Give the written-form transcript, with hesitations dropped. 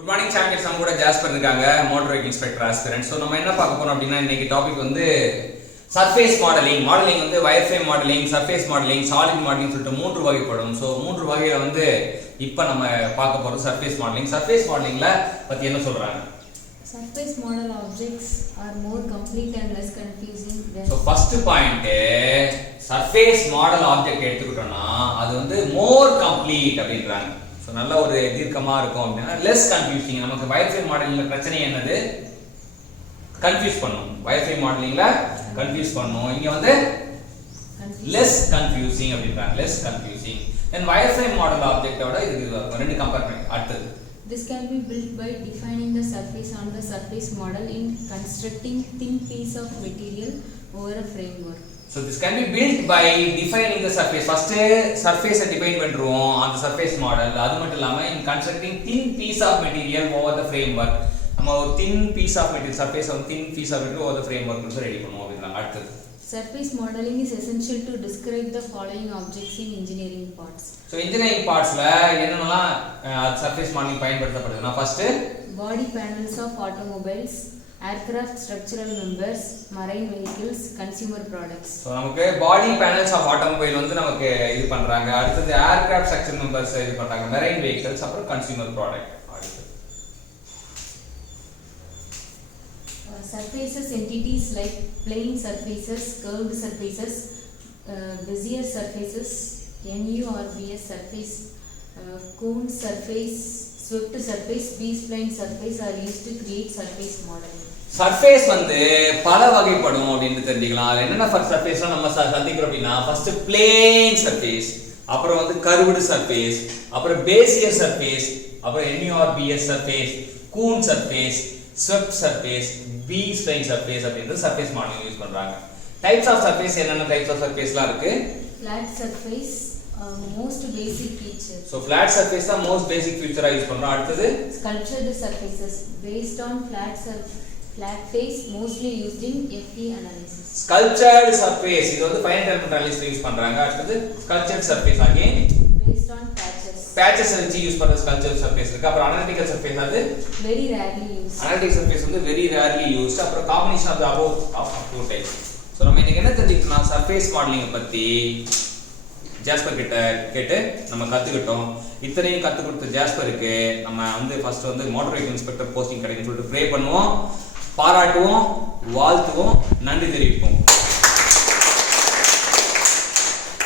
Good morning champions நம்ம கூட jasper இருக்காங்க motor vehicle inspector aspirant. So நம்ம என்ன பார்க்க போறோம் அப்படின்னா இன்னைக்கு டாபிக் வந்து சர்ஃபேஸ் மாடலிங். மாடலிங் வந்து wire frame modelling, surface modelling, solid modelling சொல்லிட்டு 3 வகைப்படும். ஸோ 3 வகையில வந்து இப்போ நம்ம பார்க்க போறோம் சர்ஃபேஸ் மாடலிங். சர்ஃபேஸ் மாடலிங்ல பத்தி என்ன சொல்றாங்க? Surface model objects are more complete and less confusing than. So first point surface model object எடுத்துக்கிட்டோம்னா அது வந்து more complete அப்படின்றாங்க. ஸோ நல்ல ஒரு தீர்க்கமா இருக்கும் அப்படின்னா less confusing. நமக்கு wireframe மாடலிங்ல பிரச்சனை என்னது? கன்ஃபியூஸ் பண்ணும். wireframe மாடலிங்ல கன்ஃபியூஸ் பண்ணும். இங்க வந்து less confusing அப்படின்றாங்க. less confusing. then wireframe model object ஓட இது ரெண்டு கம்பேர் பண்ணி அடுத்தது. This can be built by defining the surface on the surface model in constructing thin piece of material over a framework. So this can be built by defining the surface. First surface define பண்றோம் on the surface model. அது மட்டும் இல்லாம in constructing thin piece of material over the framework. நம்ம ஒரு thin piece of material surface on thin piece of material over the framework னு ready பண்ணுவோம் அப்படினா அடுத்து. Surface modeling is essential to describe the following objects in engineering parts. So engineering partsல என்னென்னலாம் surface modeling பயன்படுத்தப்படுதுன்னா first body panels of automobiles, aircraft structural members, marine vehicles, consumer products. So நமக்கு body panels of automobile வந்து நமக்கு இது பண்றாங்க. அடுத்து aircraft structural members இது பண்றாங்க. marine vehicles அப்புறம் consumer product. Surfaces entities like plane surfaces, curved surfaces, Bezier surfaces, NURBS surface, cone surface, swept surface, B-spline surface are used to create surface model. Surface வந்து பல வகைப்படும் அப்படின்னு தெரிஞ்சுக்கலாம். அது என்னென்ன சர்ஃபேஸ்லாம் நம்ம சந்திக்கிறோம் அப்படின்னா ஃபர்ஸ்ட் பிளேன் சர்ஃபேஸ், அப்புறம் வந்து கர்வ்டு சர்ஃபேஸ், அப்புறம் பேசியர் சர்ஃபேஸ், அப்புறம் NURBS surface, Coons surface, swept surface, B-spline surface அப்படின்ற surface modeling யூஸ் பண்றாங்க. டைப்ஸ் ஆஃப் சர்ஃபேஸ் என்னென்ன டைப்ஸ் ஆஃப் சர்ஃபேஸ்லாம் இருக்கு? Flat surface, most basic feature. So flat surface தான் most basic feature யூஸ் பண்றோம். அடுத்து sculptured surfaces based on flat face mostly used in FE analysis. sculptured surface இது வந்து finite element analysis use பண்றாங்க. அடுத்து sculptured surface again based on patches வச்சு use பண்ற sculptured surface இருக்கு. அப்புறம் analytical surface அது very rarely used. analytic surface வந்து very rarely used. அப்புறம் combination of the above of two types. So நம்ம இன்னைக்கு என்ன தெரிஞ்சுக்கிட்டோம்னா surface modeling பத்தி ஜாஸ்பர் கிட்ட கேட்டு நம்ம கத்துக்கிட்டோம். இத்தனையும் கத்து கொடுத்த ஜாஸ்பருக்கு நம்ம வந்து ஃபர்ஸ்ட் வந்து மோட்டார் வெஹிக்கிள் இன்ஸ்பெக்டர் போஸ்டிங் கிடைக்கும்னு சொல்லிட்டு ப்ரே பண்ணுவோம், பாராட்டுவோம், வாழ்த்துவோம், நன்றி தெரிவிப்போம்.